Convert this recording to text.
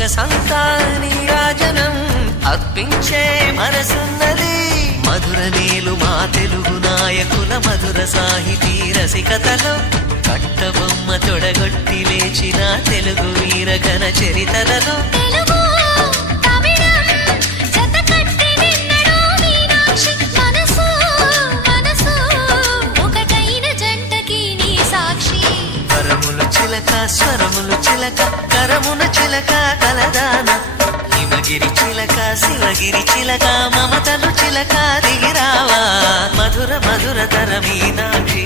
సొగసంతా నీరాజనం అర్పించే మనసున్నది. మధుర నీలు మా తెలుగు నాయకుల మధుర సాహితీ రసికతలో కట్టబొమ్మ తొడగొట్టి లేచిన తెలుగు వీరగణ చరితలలో స్వరములు చిలక కరమున చిలక కలదాన హిమగిరి చిలక శివగిరి చిలక మమతలు చిలక దిగిరావా మధుర మధుర తర మీనాక్షి.